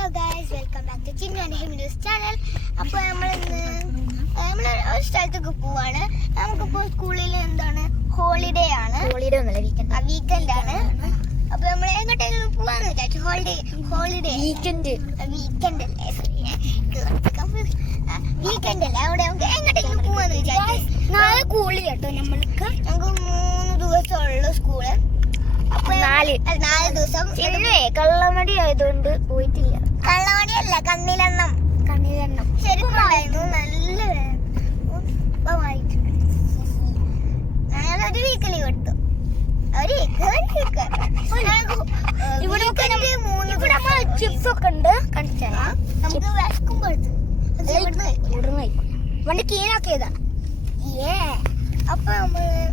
Hello guys, welcome back to Chinnu and him news channel. അപ്പോൾ നമ്മൾ ഒരു സ്ഥലത്തേക്ക് പോവാണ്. നമുക്കിപ്പോൾ സ്കൂളിൽ എന്താണ് ഹോളിഡേ ആണ്. ഹോളിഡേ ഒന്നല്ല, വീക്കെൻഡ് ആണ്. അപ്പോൾ നമ്മൾ എങ്ങോട്ടെങ്കിലും പോവാന്ന് വിചാരിച്ചു. ഹോളിഡേ വീക്കെൻഡ് അല്ലേ, വീക്കെൻഡ് അല്ലേ, അവിടെ നമുക്ക് എങ്ങോട്ടെങ്കിലും പോവാന്ന് വിചാരിച്ചു. നാളെ സ്കൂളിൽ കേട്ടോ ഞങ്ങൾക്ക് 3 ദിവസമുള്ള സ്കൂള്. അപ്പൊ 4 ദിവസം. കള്ളമടി ആയതുകൊണ്ട് പോയിട്ടില്ല. കള്ളമടി അല്ല, കണ്ണിലെണ്ണം ശരിക്കും നല്ല ഞങ്ങളൊരു വീക്ക് ലീവ് എടുത്തു. ഇവിടെ ചിപ്സ് ഒക്കെ ഉണ്ട്, കണ്ടിച്ചാൽ നമുക്ക് വിശക്കുമ്പോൾ വണ്ടി ക്ലീനാക്കിയതാ. അപ്പൊ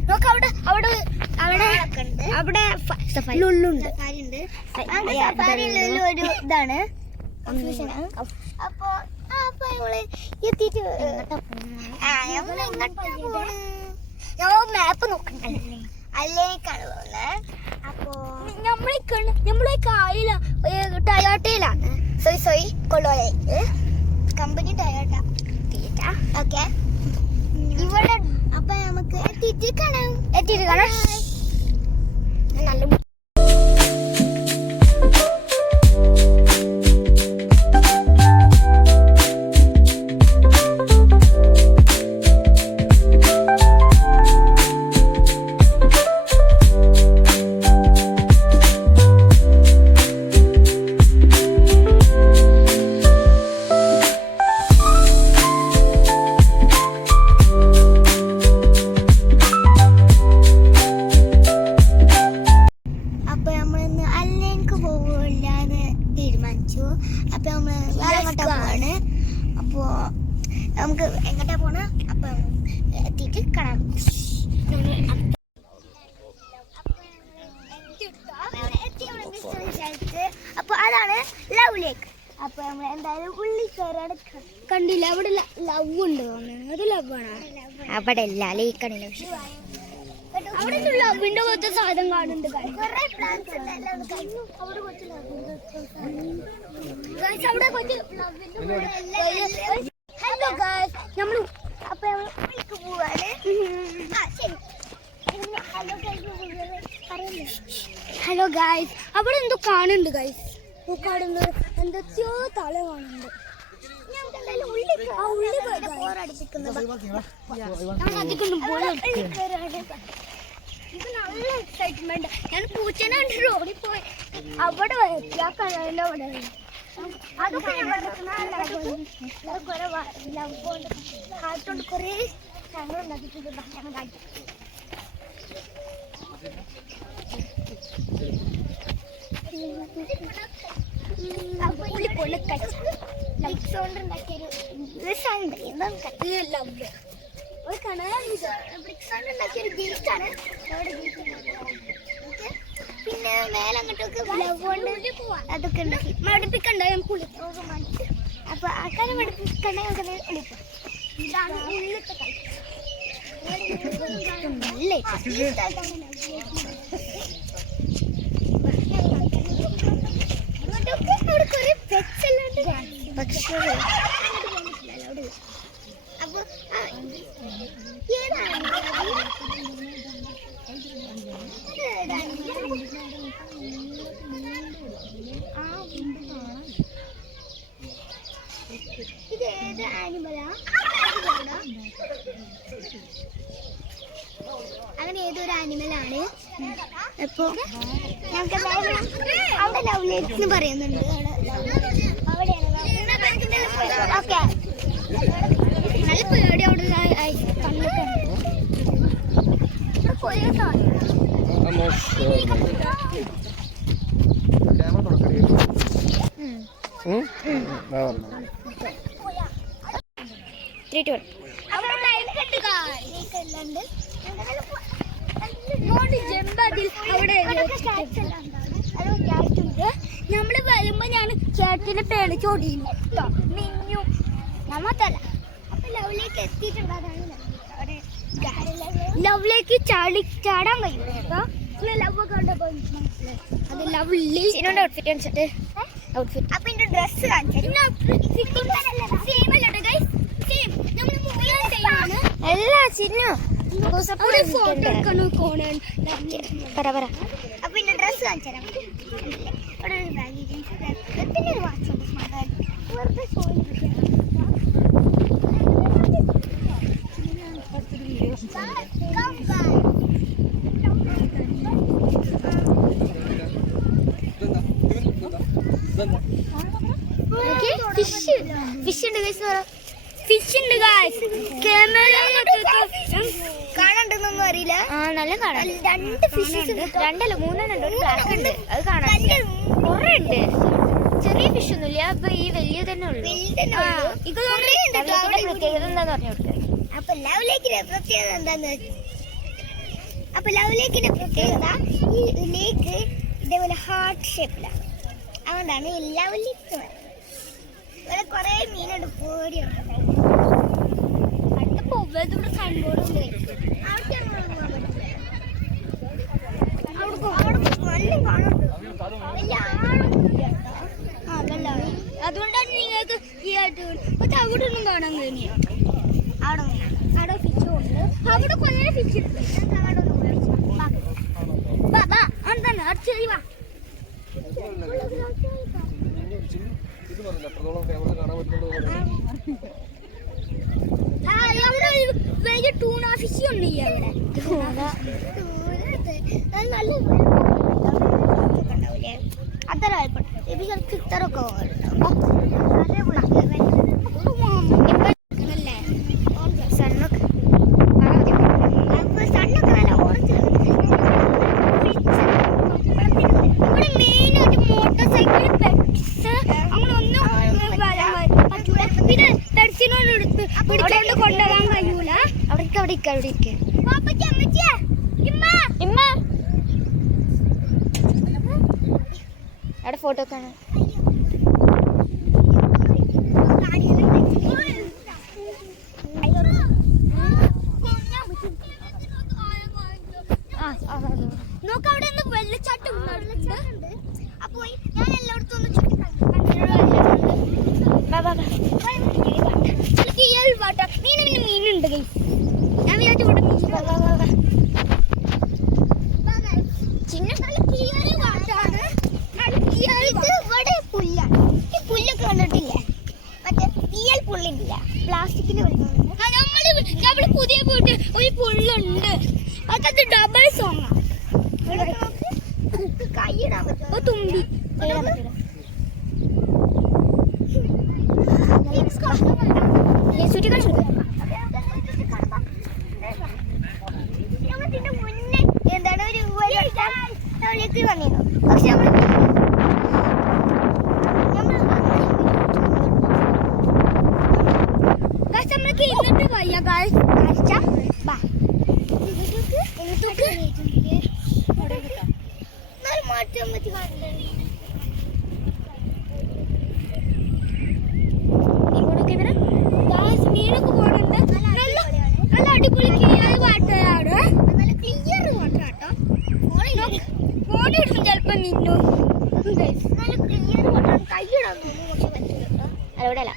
നമുക്ക് അവിടെ ലുള്ളുണ്ട്. ഒരു ഇതാണ് അപ്പൊ നമ്മള് എത്തിയിട്ട് മാപ്പ് നോക്കണ്ടല്ലേ, അല്ലേക്കാണ് പോകുന്നത്. അപ്പൊ നമ്മളെ കായില ടയോട്ടയിലാണ് കൊള്ളോലെ കമ്പനി ടയോട്ട. ഓക്കെ, ഇവിടെ അപ്പൊ നമുക്ക് എത്തിയിട്ട് കാണാം. നല്ല തീരുമാനിച്ചു. അപ്പൊ നമ്മള് വേറെ എങ്ങോട്ടാ പോവാണ്. അപ്പൊ നമുക്ക് എങ്ങോട്ടാ പോണ അപ്പൊ എത്തിയിട്ട് കാണാം. അപ്പൊ അതാണ് ലവ് ലേക്ക്. അപ്പൊ നമ്മൾ എന്തായാലും ഉള്ളിൽ കയറാണ്. കണ്ടില്ല, അവിടെ ലവ് ഉണ്ട്. അത് ലവ് ആണ്. അവിടെ അല്ല, ലേക്കാണ്. അവിടെ ലവിന്റെ കുറച്ച് സാധനം കാണുന്നുണ്ട്. ഹലോ ഗൈസ്, നമ്മൾ അപ്പൊ പോവാണ്. ഹലോ ഗൈസ്, അവിടെ എന്തോ കാണുന്നുണ്ട് ഗൈസ്. കാണുന്നത് എന്തൊക്കെയോ തല കാണുന്നുണ്ട്. നല്ല എക്സൈറ്റ്മെന്റ്. ഞാൻ പൂച്ചനെ കണ്ടിട്ട് ഓടിപ്പോയി. അവിടെ കളറിന്റെ അവിടെ അതൊക്കെ ഹാർട്ടോണ്ട് കുറേ ഞങ്ങൾ ഉണ്ടാക്കിയിട്ടുണ്ട്. ഭക്ഷണം കാട്ടി പിന്നെ മേലങ്ങോട്ടൊക്കെ അതൊക്കെ ഉണ്ടാക്കി മടുപ്പിക്കണ്ട. അപ്പൊ ആൾക്കാരെ മടുപ്പിക്കണ്ട. ഇതാണ് ഉള്ളിലത്തെ അപ്പൊ ഇത് ഏത് ആനിമലാ? അങ്ങനെ ഏതൊരു ആനിമലാണ്. അപ്പൊ ഞങ്ങൾക്ക് അവിടെ ലവ് ലേക്ക് എന്ന് പറയുന്നുണ്ട്. ഓക്കെ, നല്ല പേടി. അവിടെ കണ്ണൊക്കെ നമ്മള് വരുമ്പോ ഞാൻ ചേട്ടനെ പേടിച്ചോടിയിരുന്നു. മിന്നു നമ്മത്തല്ല. അപ്പൊ ലവിലേക്ക് എത്തിയിട്ടുള്ളതാണ്. ലവിലേക്ക് ചാടാൻ കഴിയും കേട്ടോ. ലവ് ഒക്കെ അത് ലവ്ലി ഔട്ട്ഫിറ്റ് അനുസരിച്ച് ഔട്ട്ഫിറ്റ്. അപ്പൊ എന്റെ ഡ്രസ് കാണിച്ചു എല്ലാ ചിന്നു പറ പറ. അപ്പൊ എന്റെ ഡ്രസ് കാണിച്ചു തരാം. ഇവിടെ ഒരു ബാഗ് പിന്നെ ഒരു വാച്ചുണ്ട് സ്മാർട്ട് വെറുതെ ഫിഷ് ഉണ്ട് ഗൈസ്. ഫിഷ് ഉണ്ട് ഗൈസ്. കാണണ്ടെന്നൊന്നും അറിയില്ല. ആ നല്ല കാണാം. 2 ഫിഷസ് 2 അല്ല 3 ഉണ്ട്. ഒരു ബ്ലാക്ക് ഉണ്ട്, അത് കാണാൻ കുറെ ഉണ്ട്. ചെറിയ ഫിഷ് ഒന്നുമില്ല. അപ്പൊ ഈ വലിയ തന്നെ ഉള്ളു. പ്രത്യേകത എന്താന്ന് പറഞ്ഞു കൊടുക്കുക. അപ്പൊ ലവ് ലേക്കിന്റെ പ്രത്യേകത എന്താന്ന് ഈ ലേക്ക് ഇതേപോലെ ഹാർട്ട് ഷേപ്പിലാണ്. അതുകൊണ്ടാണ് ഈ ലവ് ലേക്ക് ഇവിടെ കുറെ മീനുണ്ട്. പേടിയുണ്ട്. അടുത്ത കണ്ടോടുണ്ട്. അതുകൊണ്ടാണ് നിങ്ങൾക്ക് ഈ ആയിട്ട് അവിടെ ഒന്നും കാണാൻ കഴിഞ്ഞു. അവിടെ ഫിഷും ഉണ്ട്. അവിടെ കുറെ ഫിഷ് ഉണ്ട്. എന്താണ് ശരി വാ. വലിയ ടൂണ ഫിഷ് ഉണ്ട്. അത്ര ഇത്രയൊക്കെ കൊണ്ടുപോകാൻ കഴിയൂല. അവിടെ ഫോട്ടോ കാണാം. നോക്ക് അവിടെ നിന്ന് വെള്ളച്ചാട്ടം ഉണ്ട്. അപ്പൊ ഞാൻ എല്ലായിടത്തും ഒന്ന് മീനുണ്ട്. ഞാൻ വിചാരിച്ചു ഇവിടെ ഇവിടെ പുല്ലാണ്. ഈ പുല്ലൊക്കെ കണ്ടിട്ടില്ലേ? മറ്റേ തീയൽ പുല്ലില്ല, പ്ലാസ്റ്റിക്കിന്റെ നമ്മള് പുതിയ പോയിട്ട് ഒരു പുള്ളുണ്ട്. അതൊക്കെ ഡബിൾ സോങ്ങാ. കൈയിടാൻ പറ്റും. തുമ്പി മുന്നേ എന്താണ് ഒരു വന്നിരുന്നു. പക്ഷെ എന്നിട്ട് വയ്യ കാഴ്ച മാറ്റാൻ പറ്റി കാണണ്ടേ. മീനൊക്കെ പോണുണ്ട്. നല്ല അടിപൊളി ക്ലിയർ വാട്ടറാണ്. നല്ല ക്ലിയർ വാട്ടർ കേട്ടോ. ഫോൺ എടുക്കും ചിലപ്പോ മിന്നു. നല്ല ക്ലിയർ വാട്ടർ. കൈയിടാൻ തോന്നുന്നു. പക്ഷെ പറ്റില്ല. അലോടല്ല.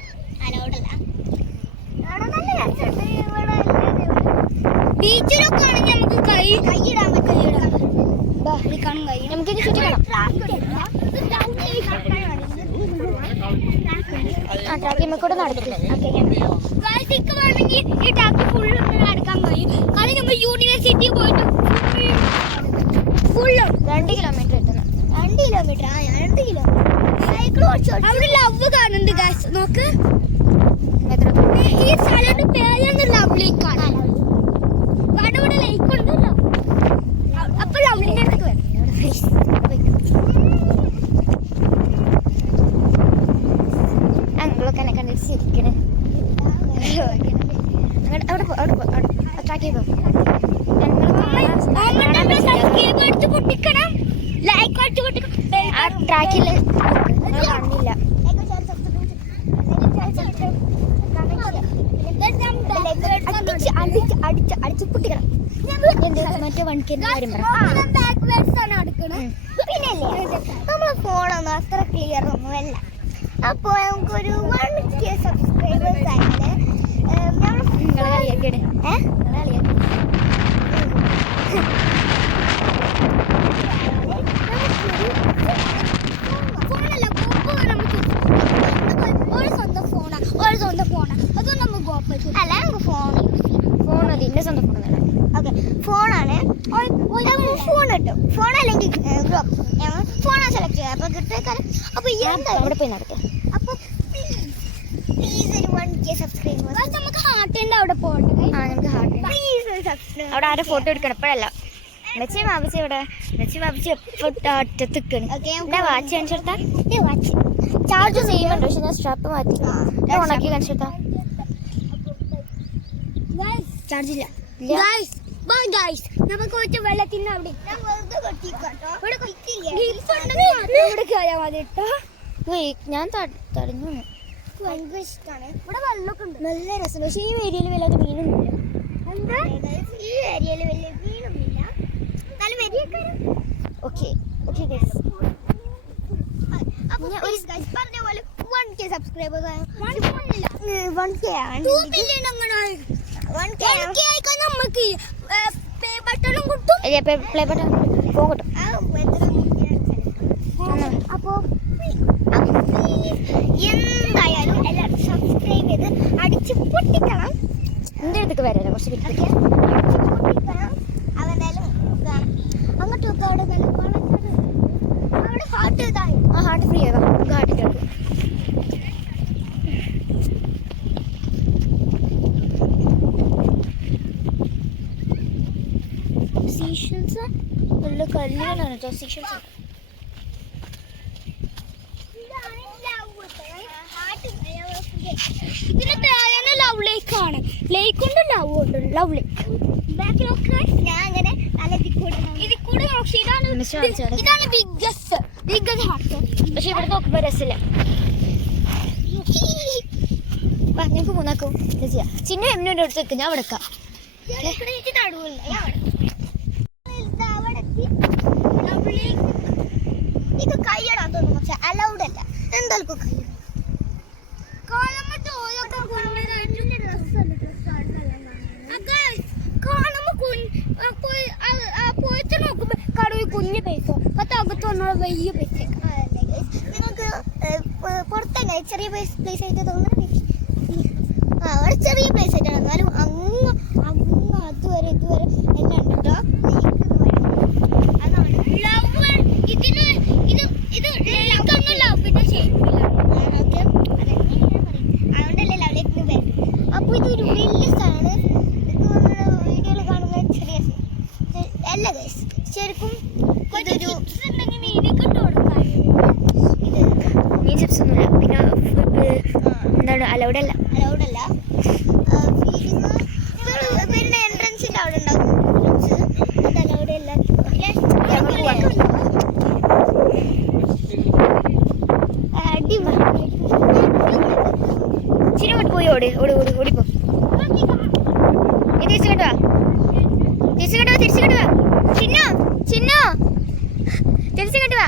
നല്ല രസമുണ്ട്. ഇവിടെ ബീച്ചിലൊക്കെ ആണെങ്കിൽ നമുക്ക് കൈയിടാൻ പറ്റില്ല. കാണും കഴിയും. നമുക്കിത് ചുറ്റി കാണാം. ട്രാക്കിൽ നടക്കും. ഈ ടാക്ക് ഫുള്ള് നടക്കാൻ കഴിയും. കാരണം നമ്മൾ യൂണിവേഴ്സിറ്റി പോയിട്ട് ഫുള്ള് 2 കിലോമീറ്റർ എത്തുന്നു. 2 കിലോമീറ്റർ. 2 കിലോമീറ്റർ സൈക്കിൾ ഓടിച്ചു. അവിടെ ലവ് കാണുന്നുണ്ട് ഗൈസ്. നോക്ക് ഈ സ്ഥലത്തിന്റെ പേരാണ് ലവ് ലേക്ക് ആണ്. അവിടെ ലേക്ക് ഉണ്ടല്ലോ. അപ്പൊ ലവ്ലിന്റെ അടുത്ത് വരും. അങ്ങളൊക്കെ എന്നെ കണ്ടിട്ട് ശരിക്കണേ. ട്രാക്കില് കാണില്ല. അടിച്ച് പൊട്ടിക്കണം. മറ്റേ 1K കാര്യം പറ. പിന്നല്ലേ നമ്മളെ ഫോണൊന്നും അത്ര ക്ലിയർ ഒന്നുമല്ല. അപ്പോൾ നമുക്കൊരു 1K സബ്സ്ക്രൈബേഴ്സ് ആയിട്ട് അല്ല നമുക്ക് ഫോൺ അതിൻ്റെ സ്വന്തം ഓക്കെ ഫോണാണ്. ഫോൺ കിട്ടും. ഫോൺ അല്ലെങ്കിൽ ഫോണാണ് സെലക്ട് ചെയ്യുക. അപ്പോൾ കിട്ടും. അപ്പോൾ അവിടെ പോയി നടക്കുക. അപ്പോൾ പ്ലീസ് ഒരു 1K സബ്സ്ക്രൈബേഴ്സ്. നമുക്ക് ഹാർട്ടിൻ്റെ അവിടെ പോകട്ടെ. നമുക്ക് ഹാർട്ടിൻ്റെ പ്ലീസ് സബ്സ്ക്രൈബ്. അവിടെ ആരും ഫോട്ടോ എടുക്കണം ഇപ്പോഴല്ല. മെച്ചി വാപ്പിച്ച് ഇവിടെ എപ്പോൾ അറ്റത്ത് നിൽക്കണം. വാച്ച് കാണിച്ചെടുത്താ വാച്ച് ചാർജ് ചെയ്യുന്നുണ്ട്. പക്ഷെ ഞാൻ സ്ട്രാപ്പ് മാറ്റി ഉണക്കി കാണിച്ചെടുത്താ ചാർജില്ല. നമുക്ക് കുറച്ച് വെള്ളത്തിന് അവിടെ ഞാൻ തടഞ്ഞു. ഭയങ്കര ഇഷ്ടമാണ്. ഇവിടെ വെള്ളമൊക്കെ ഉണ്ട്. നല്ല രസമുണ്ട്. പക്ഷേ ഈ ഏരിയയിൽ വല്ലാതെ മീനൊന്നുമില്ല. എന്താ ഈ ഏരിയയിൽ വലിയ മീനൊന്നുമില്ല. നല്ല വരിയൊക്കെ ഓക്കെ ഓക്കെ പറഞ്ഞ പോലെ 1K സബ്സ്ക്രൈബേഴ്സ് 1K ആണ്. 2 മില്യൺ അങ്ങനെ 1K ആയിക്കാൻ നമുക്ക് പ്ലേ ബട്ടണും കിട്ടും. പ്ലേ ബട്ടൺ ഫോൺ കിട്ടും. അപ്പോൾ എന്തായാലും എല്ലാവരും സബ്സ്ക്രൈബ് ചെയ്ത് അടിച്ച് പൊട്ടിക്കണം. എൻ്റെ അടുത്തേക്ക് വരാം കുറച്ച് അടിച്ച് പൊട്ടിക്കണം. അതെന്തായാലും അങ്ങോട്ടൊക്കെ അവിടെ നല്ല വെള്ളച്ചാട്ടം. അവിടെ ഹാർട്ട് ഇതായി. ആ ഹാർട്ട് ഫ്രീ ആകാം. നമുക്ക് ഹാർട്ടിൻ്റെ അടുത്ത് സീഷൽസ് നല്ല കല്ലുകളാണ് കേട്ടോ. സീഷൽസ് ഇതിന് താഴെ ലവ് ലേക്ക് ആണ്. ലേക്ക് ഉണ്ട് ലവ് ഉണ്ട്. ലവ് ലേക്ക് ബാക്കിലൊക്കെ ഞാൻ അങ്ങനെ ഇതിൽ കൂടെ നോക്കി. ഇതാണ് ബിഗ്ഗസ്റ്റ് ഹാർട്ട്. പക്ഷെ ഇവിടെ നോക്കുമ്പോൾ രസമില്ല. ഞങ്ങൾക്ക് മൂന്നാക്കും ചെയ്യാം. ചിന്ന എമ്മിനോട് അടുത്ത് വെക്കും. ഞാൻ അവിടെ വെക്കാം. ഇത് കൈയിടാൻ തോന്നുന്നു. പക്ഷെ അലൗഡ് അല്ല. എന്തായാലും കൈയിടും. കുഞ്ഞു പൈസ അകത്ത് വന്നാൽ വലിയ പൈസ. നിങ്ങൾക്ക് പുറത്തല്ല ചെറിയ പ്ലേസ് ആയിട്ട് തോന്നുന്നു. അവിടെ ചെറിയ പ്ലേസ് ആയിട്ടാണ്. എന്നാലും അങ്ങ് അതുവരെ ഇതുവരെ എല്ലാം ഉണ്ട് കേട്ടോ. അതുകൊണ്ടല്ലേ ലവിലേക്ക് വരുന്നത്. അപ്പോൾ ഇതൊരു വലിയ സ്ഥലമാണ്. വീഡിയോയിൽ കാണുന്ന ചെറിയ അല്ല ഗൈസ്. ശരിക്കും ഇതൊരു മീൻ ചിപ്സ് ഒന്നുമില്ല. പിന്നെ എന്താണ് അലൗഡല്ല. പിന്നെ എൻട്രൻസിൻ്റെ അവിടെ ഉണ്ടാകും. അത് അലൗഡ് അല്ല. ചിരിങ്ങോട്ട് പോയി ഓടിപ്പോ. തിരിച്ചു കണ്ടുവാ ചിന്നോ തിരിച്ചു കണ്ടുവാ.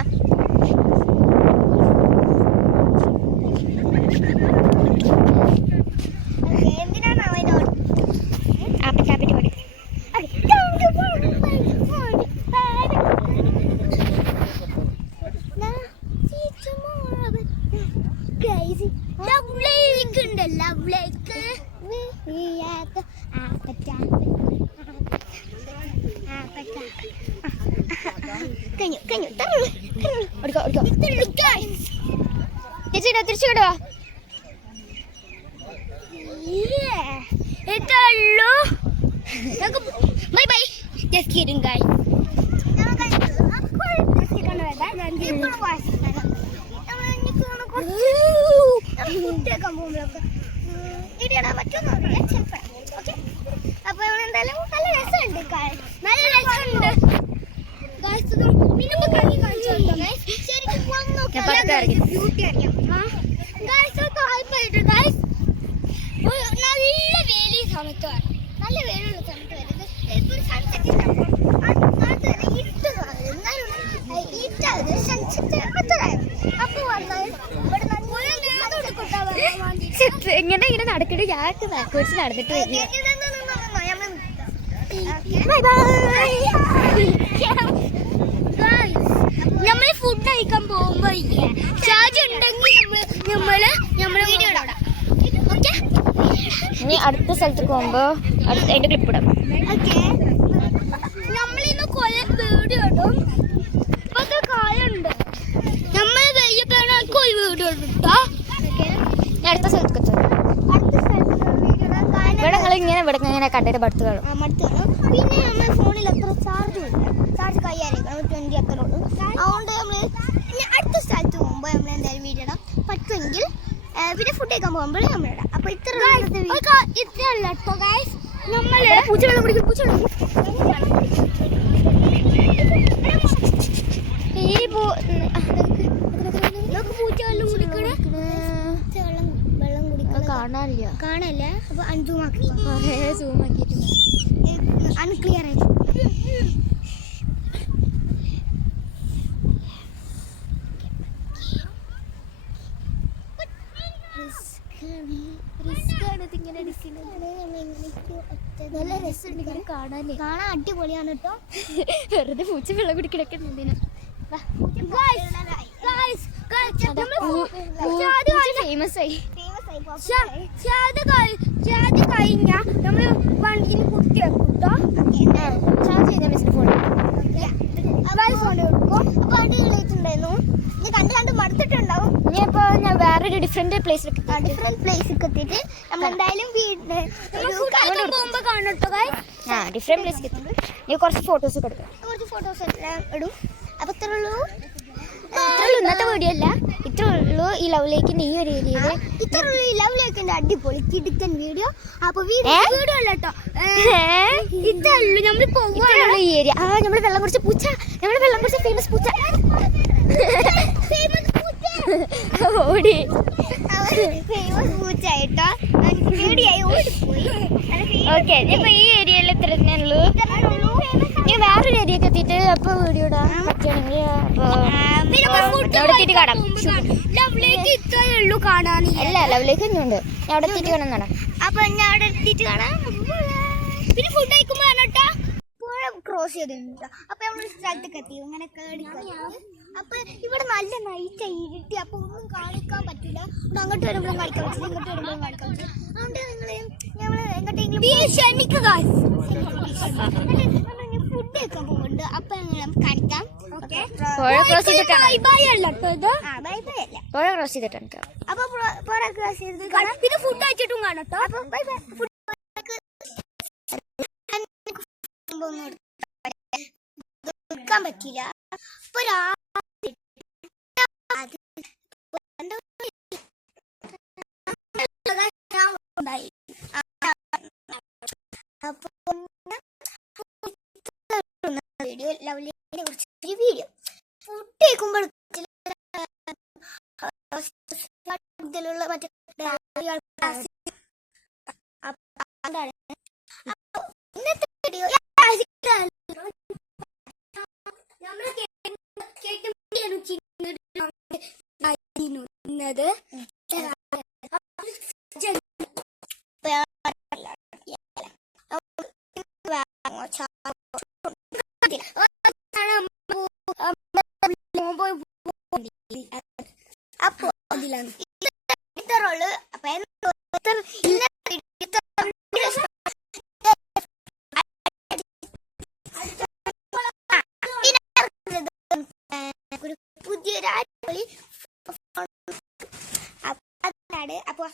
എന്തിനാണ് അവനോട് ആപ്പറ്റി പാടി. തിരിച്ചുവിടുവാ. ഇതല്ലോ bye bye. Just kidding guys. അപ്പൊ എന്തായാലും നല്ല രസമുണ്ട്. നല്ല വേലി സമയത്താണ്. നല്ല വേലുള്ള സമയത്ത് വരുന്നത്. ഇപ്പോൾ സൺസെറ്റ് ഇട്ടാകും. ഇട്ടാകുന്നത് സൺസെറ്റ് അത്ര എങ്ങനെ ഇങ്ങനെ നടക്കട്ടെ ഞാൻ ബാക്ക്വേർഡ്സ് നടന്നിട്ട് വരില്ല. നമ്മൾ ഫുഡ് കഴിക്കാൻ പോകുമ്പോ ചാർജ് ഉണ്ടെങ്കിൽ നമ്മള് വീഡിയോ ഇടാം. ഓക്കെ, ഇനി അടുത്ത സ്ഥലത്തേക്ക് പോകുമ്പോ അതിന്റെ ക്ലിപ്പ് ഇടാം. ഓക്കെ, നമ്മളിന്ന് കൊറേ വീഡിയോ ഇടും. ഇപ്പത്തെ കാലുണ്ട് നമ്മൾ വെയ്യക്കാർക്ക് ഒരു വീഡിയോ ഇട്ടോ. അടുത്ത സ്ഥലത്തേക്ക് എത്തും. ഇവിടെ നിങ്ങൾ ഇങ്ങനെ കണ്ടിട്ട് പടുത്ത് കാണും. പിന്നെ നമ്മുടെ ഫോണിൽ എത്ര ചാർജ് കയ്യായിരിക്കും 20 അത്ര ഉള്ളൂ. അതുകൊണ്ട് നമ്മൾ അടുത്ത സ്ഥലത്ത് പോകുമ്പോൾ നമ്മൾ എന്തായാലും വീഡിയോ ഇടാം പറ്റുമെങ്കിൽ. പിന്നെ ഫുഡ് കഴിക്കാൻ പോകുമ്പോൾ നമ്മളിടാം. അപ്പൊ ഇത്ര ഇത്രയല്ല കേട്ടോ ഗൈസ്. നമ്മള് പൂച്ചവെള്ളം കുടിക്കും. പൂച്ചവെള്ളം കുടിക്കണേ വെള്ളം കുടിക്കണം. കാണാനില്ല. അപ്പൊ അൺസൂമാക്കി സൂമാക്കിട്ട് അൺക്ലിയർ ആയിട്ട്. നല്ല രസമുണ്ട് കാണാൻ അടിപൊളിയാണ് കേട്ടോ. വെറുതെ പൂച്ച വെള്ളം കുടിക്കണൊക്കെ എന്തിനാ? ഫേമസ് ആയി. കഴിഞ്ഞ നമ്മള് വണ്ടിന് കുത്തി വെക്കൂട്ടോ. ചാർജ് ചെയ്ത മിസ്സിന് ഫോൺ ഫോൺ കൊടുക്കും. അപ്പൊ അടിപൊളിയായിട്ടുണ്ടായിരുന്നു. നീ കണ്ട് മടുത്തിട്ടുണ്ടാവും. ഇനിയിപ്പോ ഞാൻ വേറൊരു ഡിഫറെന്റ് പ്ലേസിലേക്ക് പ്ലേസിലേക്ക് എത്തിയിട്ട് നമ്മൾ എന്തായാലും പോകുമ്പോ കാണട്ടോ. ഡിഫറെന്റ് പ്ലേസിലേക്ക് എത്തും. നീ കുറച്ച് ഫോട്ടോസ് ഒക്കെ എടുക്കാം. കുറച്ച് ഫോട്ടോസ് എല്ലാം ഇടും. അപ്പൊ ഇത്രേ ഉള്ളൂ ഇന്നത്തെ വീഡിയോ അല്ല, ഇത്രേ ഉള്ളൂ ഈ ലവ് ലേക്കിന്റെ ഈ ഒരു ഏരിയയില്. ഇത്രേ ഉള്ളൂ ഈ ലവ് ലേക്കിന്റെ അടിപൊളി കിടുക്കൻ വീഡിയോ. അപ്പൊ വീഡിയോ അല്ല കേട്ടോ, ഇത്രേ ഉള്ളൂ. നമ്മൾ പോകും ഈ ഏരിയ. നമ്മള് വെള്ളം കുടിച്ച പൂച്ച, ഫേമസ് പൂച്ച ഓടി. ഫേമസ് പൂച്ച കേട്ടോ. പേടിയായി ഓടിപ്പോയി. ഓക്കെ, ഇപ്പൊ ഈ ഏരിയയിൽ ഇത്ര തന്നെ ഉള്ളൂ. നീ വേറൊരു ഏരിയക്ക് എത്തിയിട്ട് അപ്പൊ വീഡിയോ ഇടാൻ പറ്റുകയാണെങ്കിൽ അല്ല ലവ് ലേക്ക് ഉണ്ട്. ഞാൻ അവിടെ എത്തിയിട്ട് കാണാൻ കാണാം. അപ്പൊ ഞാൻ അവിടെ എത്തിയിട്ട് കാണാം. പിന്നെ ഫുഡ് കഴിക്കുമ്പോ പുഴ ക്രോസ് ചെയ്തിട്ടുണ്ട്. അപ്പൊ നമ്മളൊരു സ്ഥലത്തേക്ക് എത്തി ഇങ്ങനെ കേടി. അപ്പൊ ഇവിടെ നല്ല നൈറ്റ് ഇരുട്ടി. അപ്പൊ ഒന്നും കാണിക്കാൻ പറ്റില്ല. അങ്ങോട്ട് വരുമ്പോഴും കാണിക്കാൻ പറ്റില്ല, ഇങ്ങോട്ട് വരുമ്പോഴും കാണിക്കാൻ പറ്റില്ല. അതുകൊണ്ട് ഞങ്ങള് എങ്ങോട്ടെങ്കിലും ഫുഡ് കഴിക്കാൻ പോകുന്നുണ്ട്. അപ്പൊ കാണിക്കാം. പുഴ ക്രോസ് ചെയ്തിട്ടാണ്. പുഴ ക്രോസ് ചെയ്തിട്ടാണ്. അപ്പൊ പുഴ ക്രോസ് ചെയ്ത് കാണാം. പിന്നെ ഫുഡ് കഴിച്ചിട്ടും കാണട്ടോ. അപ്പൊ ബൈ ബൈ. എടുക്കാൻ പറ്റില്ല. വീഡിയോ ഫുഡ് കഴിക്കുമ്പോൾ മറ്റേ ഇന്നത്തെ വീഡിയോ അപ്പൊ അതിലാണ് ഇത്രയുള്ളൂ. അപ്പൊ പുതിയൊരു അടിപൊളി അപ്പൊ